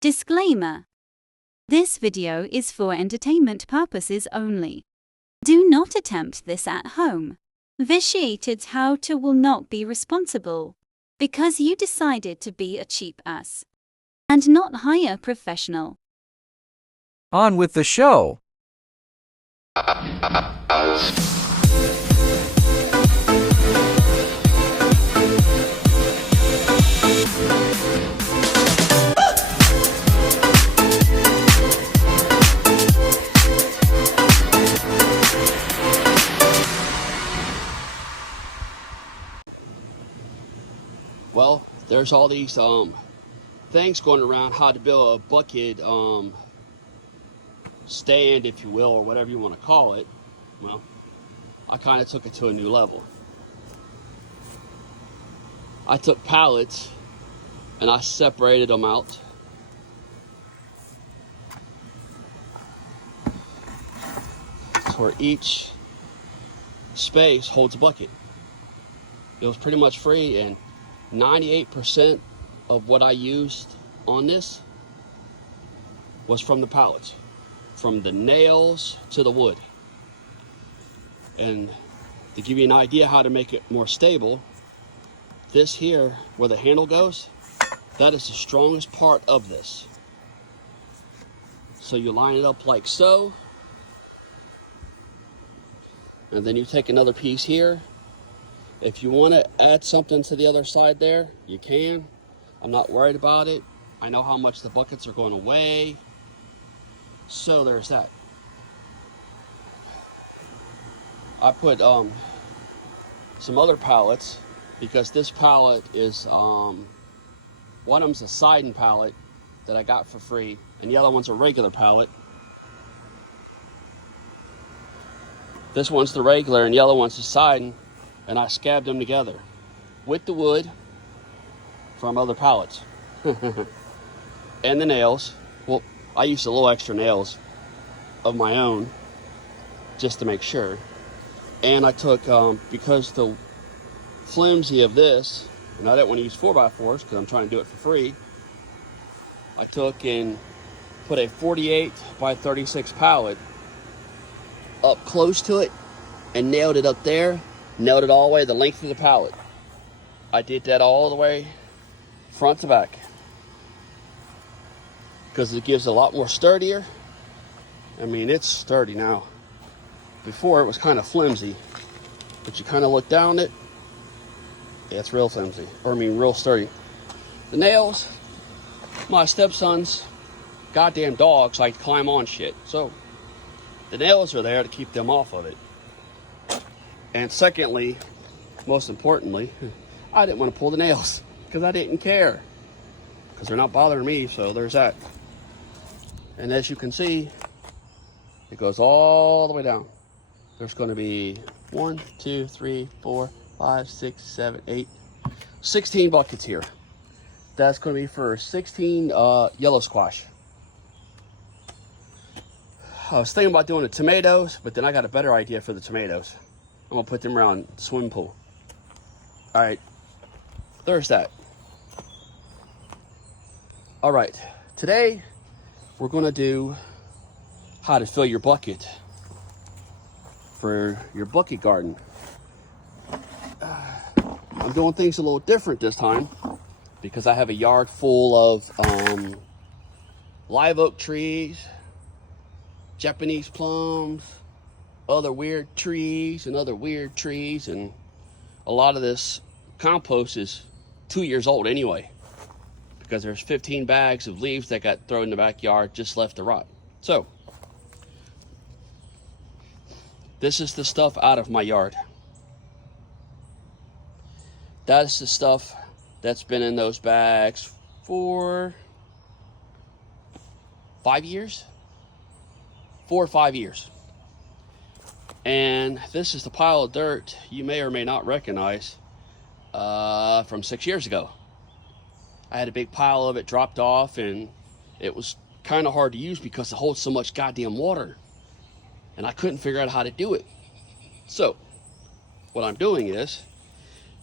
Disclaimer. This video is for entertainment purposes only. Do not attempt this at home. Vitiated how-to will not be responsible because you decided to be a cheap ass and not hire a professional. On with the show. Well, there's all these things going around how to build a bucket stand, if you will, or whatever you want to call it. Well, I kind of took it to a new level. I took pallets and I separated them out. Where each space holds a bucket. It was pretty much free, and 98% of what I used on this was from the pallets, from the nails to the wood. And to give you an idea how to make it more stable, this here, where the handle goes, that is the strongest part of this. So you line it up like so, and then you take another piece here. If you want to add something to the other side there, you can. I'm not worried about it. I know how much the buckets are going to weigh. So there's that. I put some other pallets because this pallet is, one of them's a siding pallet that I got for free, and the other one's a regular pallet. This one's the regular and the other one's the siding. And I scabbed them together with the wood from other pallets and the nails. Well, I used a little extra nails of my own just to make sure. And I took, because the flimsy of this, and I didn't want to use 4x4s because I'm trying to do it for free, I took and put a 48 by 36 pallet up close to it and nailed it up there. Nailed it all the way the length of the pallet. I did that all the way front to back because it gives a lot more sturdier. I mean, it's sturdy now. Before it was kind of flimsy, but you kind of look down it, yeah, it's real flimsy, or I mean real sturdy. The nails, my stepson's goddamn dogs like to climb on shit, so the nails are there to keep them off of it. And secondly, most importantly, I didn't want to pull the nails because I didn't care, because they're not bothering me, so there's that. And as you can see, it goes all the way down. There's going to be 1, 2, 3, 4, 5, 6, 7, 8, 16 buckets here. That's going to be for 16 yellow squash. I was thinking about doing the tomatoes, but then I got a better idea for the tomatoes. I'm gonna put them around the swimming pool. All right, there's that. All right, today we're gonna do how to fill your bucket for your bucket garden. I'm doing things a little different this time because I have a yard full of live oak trees, Japanese plums, other weird trees, and a lot of this compost is 2 years old anyway, because there's 15 bags of leaves that got thrown in the backyard, just left to rot. So this is the stuff out of my yard. That's the stuff that's been in those bags for 5 years, 4 or 5 years. And this is the pile of dirt you may or may not recognize from 6 years ago. I had a big pile of it dropped off, and it was kind of hard to use because it holds so much goddamn water. And I couldn't figure out how to do it. So, what I'm doing is,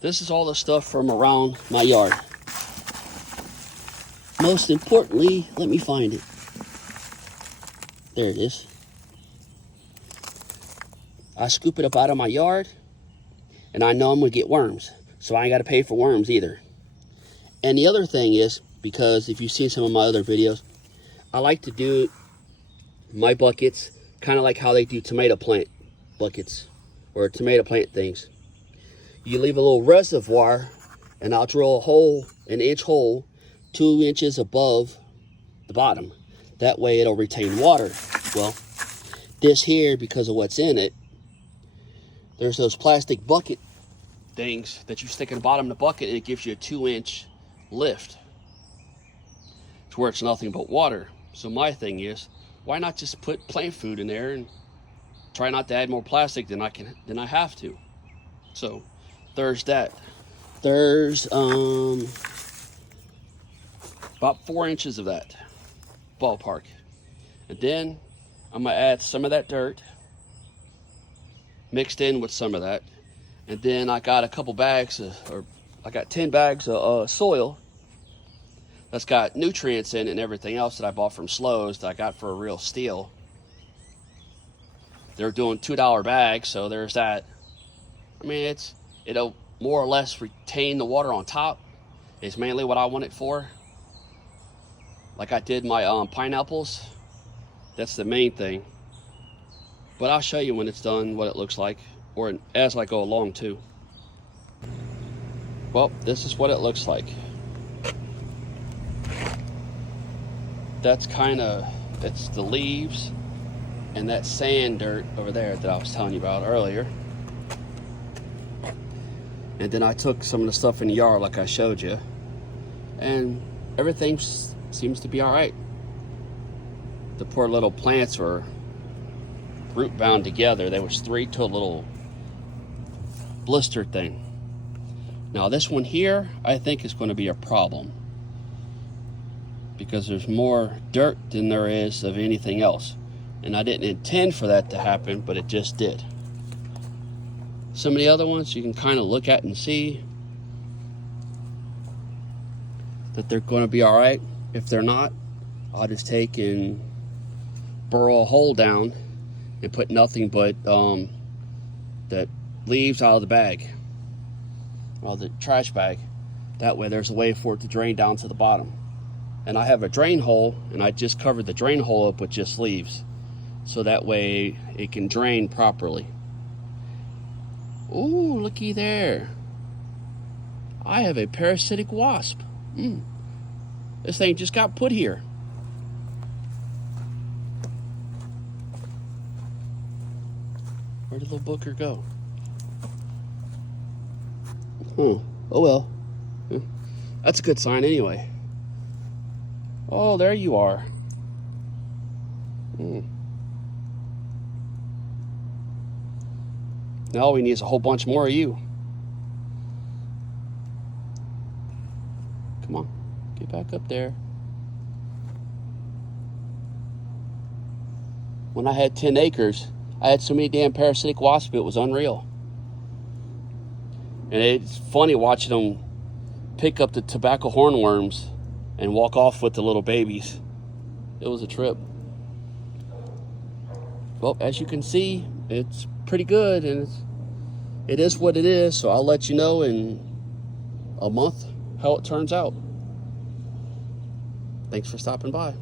this is all the stuff from around my yard. most importantly, let me find it. There it is. I scoop it up out of my yard, and I know I'm gonna get worms, so I ain't gotta pay for worms either. And the other thing is, because if you've seen some of my other videos, I like to do my buckets kind of like how they do tomato plant buckets or tomato plant things. You leave a little reservoir, and I'll drill a hole, an inch hole, 2 inches above the bottom. That way it'll retain water. Well, this here, because of what's in it, there's those plastic bucket things that you stick in the bottom of the bucket, and it gives you a 2-inch lift to where it's nothing but water. So my thing is, why not just put plant food in there and try not to add more plastic than I have to? So there's that. There's about 4 inches of that ballpark. And then I'm gonna add some of that dirt mixed in with some of that. And then I got a couple bags I got 10 bags of soil that's got nutrients in it and everything else that I bought from Slows that I got for a real steal. They're doing $2 bags, so there's that. I mean, it'll more or less retain the water on top. It's mainly what I want it for. Like I did my pineapples. That's the main thing. But I'll show you when it's done what it looks like, or as I go along too. Well, this is what it looks like. That's it's the leaves and that sand dirt over there that I was telling you about earlier. And then I took some of the stuff in the yard like I showed you, and everything seems to be all right. The poor little plants were root bound together. There was 3 to a little blister thing. Now this one here, I think is going to be a problem because there's more dirt than there is of anything else. And I didn't intend for that to happen, but it just did. Some of the other ones you can kind of look at and see that they're going to be all right. If they're not, I'll just take and burrow a hole down and put nothing but the leaves out of the bag, or the trash bag. That way there's a way for it to drain down to the bottom. And I have a drain hole, and I just covered the drain hole up with just leaves, so that way it can drain properly. Ooh, looky there. I have a parasitic wasp. This thing just got put here. Where did the little booker go? Oh well. That's a good sign anyway. Oh, there you are. Now all we need is a whole bunch more of you. Come on, get back up there. When I had 10 acres, I had so many damn parasitic wasps, it was unreal. And it's funny watching them pick up the tobacco hornworms and walk off with the little babies. It was a trip. Well, as you can see, it's pretty good, and it is what it is. So I'll let you know in a month how it turns out. Thanks for stopping by.